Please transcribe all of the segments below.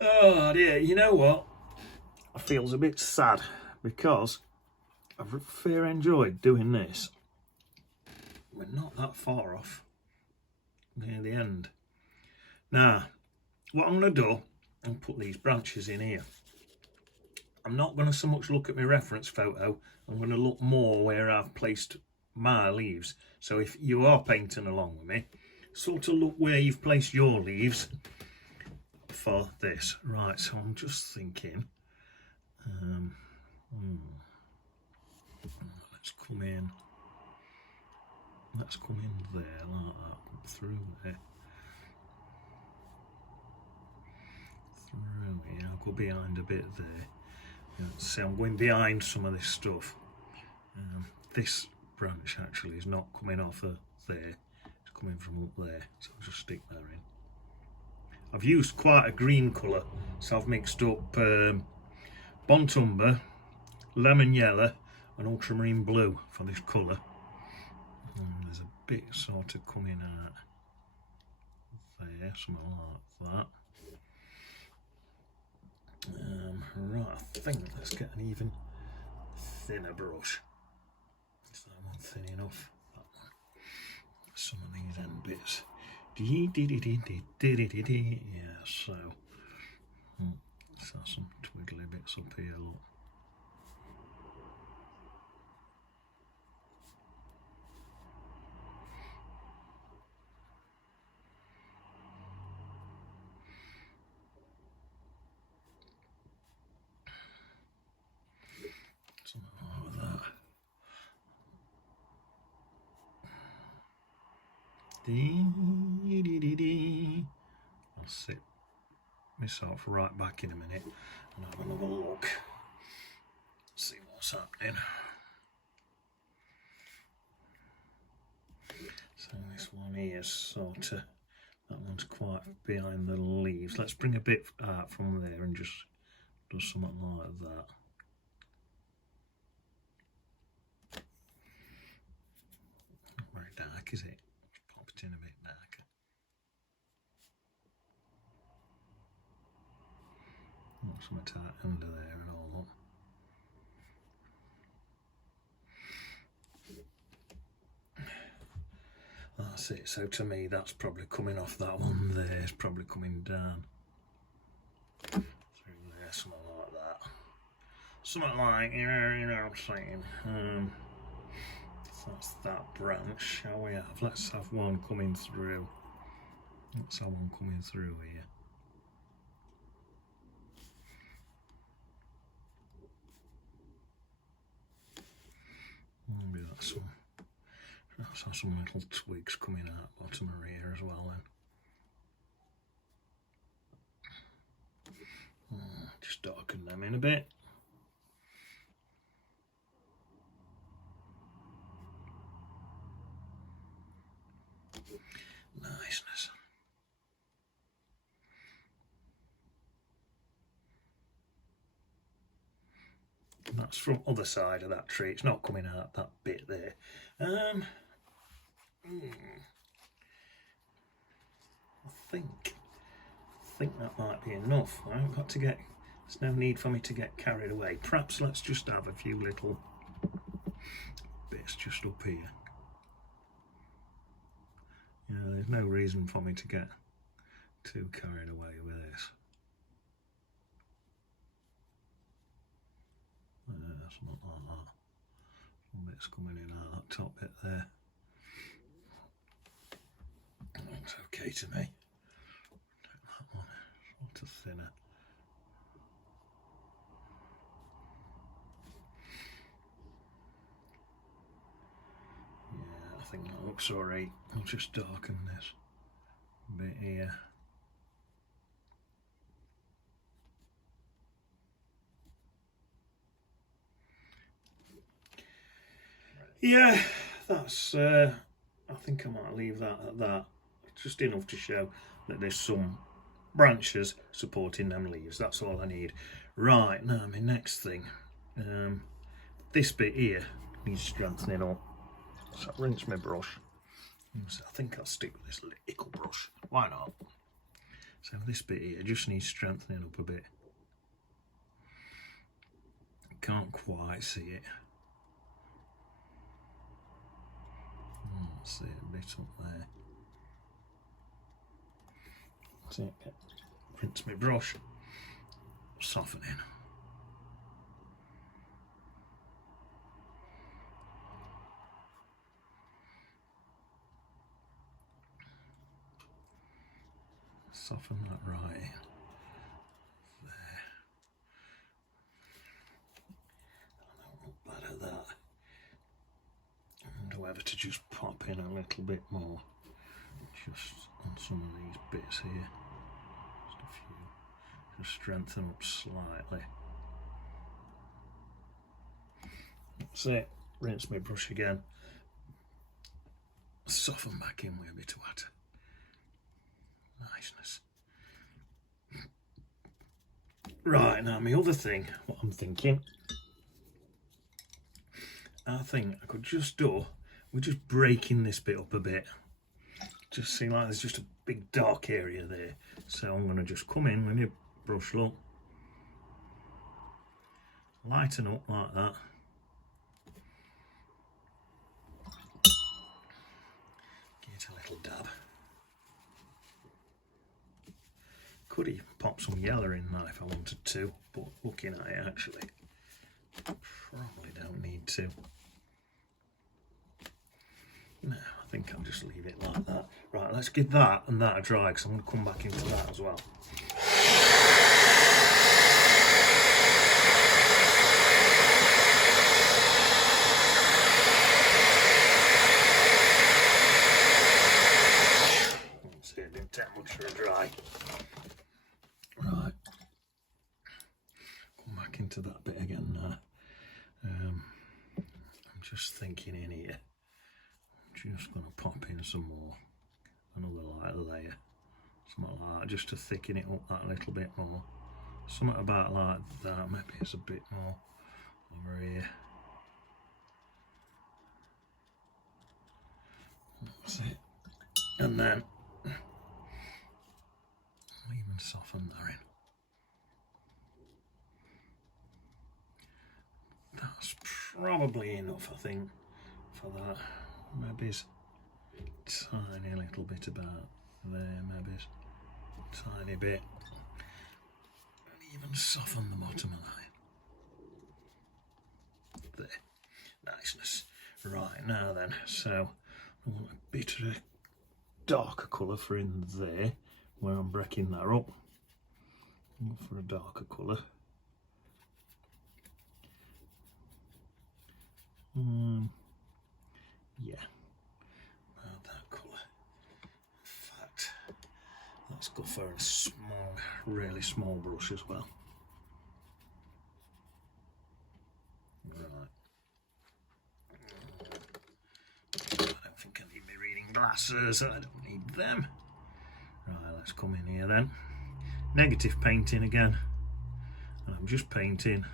Oh dear, you know what? I feels a bit sad because I've fair enjoyed doing this. We're not that far off near the end. Now, what I'm going to do, I'll put these branches in here. I'm not going to so much look at my reference photo, I'm going to look more where I've placed my leaves. So if you are painting along with me, sort of look where you've placed your leaves for this. Right, so I'm just thinking, let's come in there like that, through there. Through here, I'll go behind a bit there. See, I'm going behind some of this stuff. This branch actually is not coming off of there, it's coming from up there, so I'll just stick that in. I've used quite a green colour, so I've mixed up Burnt Umber, Lemon Yellow and Ultramarine Blue for this colour. There's a bit sort of coming out there, something like that. Right, I think let's get an even thinner brush. Is that one thin enough? That one. Some of these end bits. Yeah, so let's have some twiggly bits up here, look. Something like that. I'll sit myself right back in a minute and have another look, see what's happening. So this one here is sort of, that one's quite behind the leaves. Let's bring a bit out from there and just do something like that. Not very dark, is it? Let's pop it in a bit darker. Not some tight under there and all. That's it. So to me, that's probably coming off that one there. It's probably coming down through there, something like that. Something like, you know what I'm saying. So that's that branch. Shall we have? Let's have one coming through. Let's have one coming through here. Maybe that's some. Let's have some little twigs coming out bottom of here as well then. Just darken them in a bit. Niceness. And that's from other side of that tree. It's not coming out that bit there. I think that might be enough. I haven't got to get, there's no need for me to get carried away. Perhaps let's just have a few little bits just up here. You know, there's no reason for me to get too carried away with this. Something like that. Some bits coming in out that top bit there. Looks okay to me. That one, sort of thinner. Yeah, I think that looks alright. I'll just darken this bit here. Yeah, that's, I think I might leave that at that. Just enough to show that there's some branches supporting them leaves. That's all I need. Right, now my next thing. This bit here needs strengthening up. So I rinse my brush. So I think I'll stick with this little brush. Why not? So this bit here just needs strengthening up a bit. Can't quite see it. See it a bit up there. See it. Rinse my brush. Softening. Soften that right in. There. I don't look bad at that. And whether to just pop in a little bit more, just on some of these bits here. Just a few. Just strengthen up slightly. That's it. Rinse my brush again. Soften back in with a bit of water. Niceness. Right, now my other thing, what I'm thinking, I think I could just do, we're just breaking this bit up a bit. Just seem like there's just a big dark area there. So I'm going to just come in with my brush, look. Lighten up like that. Give it a little dab. Could even pop some yellow in that if I wanted to, but looking at it actually, probably don't need to. No, I think I'll just leave it like that. Right, let's give that and that a dry, because I'm going to come back into that as well. Let's see, it didn't take much for a dry. Right, come back into that bit again now. I'm just thinking in here, I'm just going to pop in some more, another light layer, something like that, just to thicken it up that little bit more. Something about like that, maybe it's a bit more over here. That's it. And then I'll even soften that in. That's probably enough, I think, for that. Maybe it's a tiny little bit about there, maybe it's a tiny bit. And even soften the bottom of that. There. Niceness. Right, now then, so I want a bit of a darker colour for in there, where I'm breaking that up. For a darker colour. Yeah, about that colour. In fact, let's go for a small, really small brush as well. Right. I don't think I need my reading glasses, I don't need them. Right, let's come in here then. Negative painting again. And I'm just painting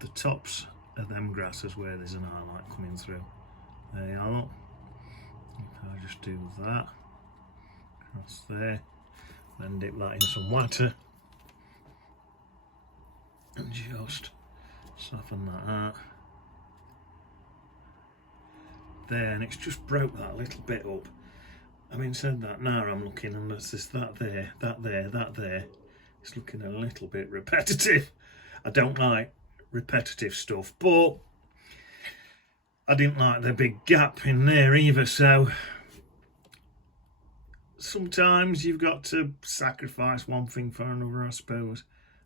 the tops of them grasses where there's an highlight coming through. There you are, look. If I just do that across there, then dip that in some water and just soften that out. There, and it's just broke that little bit up. Having said that, now I'm looking and there's this, that there, that there, that there. It's looking a little bit repetitive. I don't like repetitive stuff, but I didn't like the big gap in there either, so sometimes you've got to sacrifice one thing for another, I suppose.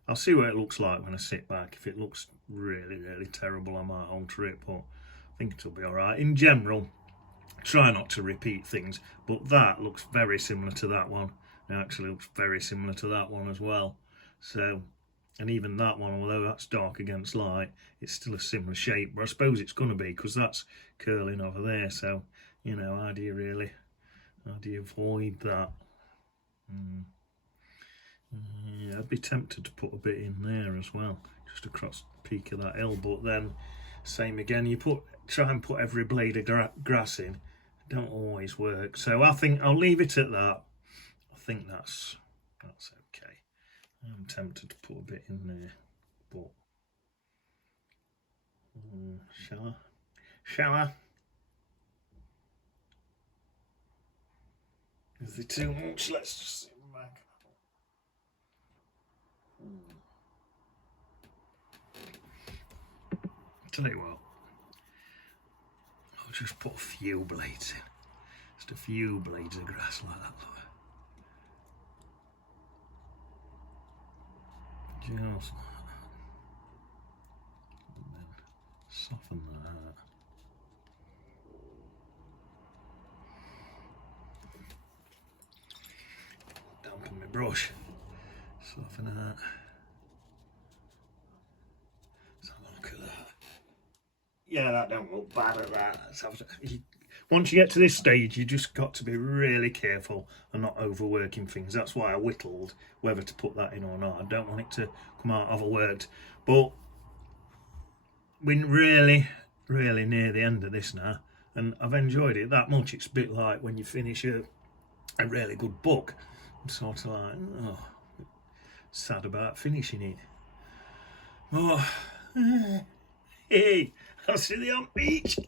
I'll see what it looks like when I sit back. If it looks really, really terrible, I might alter it, but I think it'll be alright. In general, try not to repeat things, but that looks very similar to that one. It actually looks very similar to that one as well. So, and even that one, although that's dark against light, it's still a similar shape. But I suppose it's going to be, because that's curling over there. So, you know, how do you avoid that? Yeah, I'd be tempted to put a bit in there as well, just across the peak of that hill. But then, same again, you try and put every blade of grass in. It don't always work. So I think I'll leave it at that. think that's okay. I'm tempted to put a bit in there, but shall I? Is there too much? Let's just sit back. Tell you what, I'll just put a few blades in. Just a few blades of grass like that, look. Just like that. And then soften that. Dampen my brush. Soften that. Let's have a look at that. Yeah, that don't look bad at that. Once you get to this stage, you just got to be really careful and not overworking things. That's why I whittled whether to put that in or not. I don't want it to come out overworked. But we're really, really near the end of this now, and I've enjoyed it that much. It's a bit like when you finish a really good book. I'm sort of like, oh, sad about finishing it. Oh, hey, I'll see you on the beach.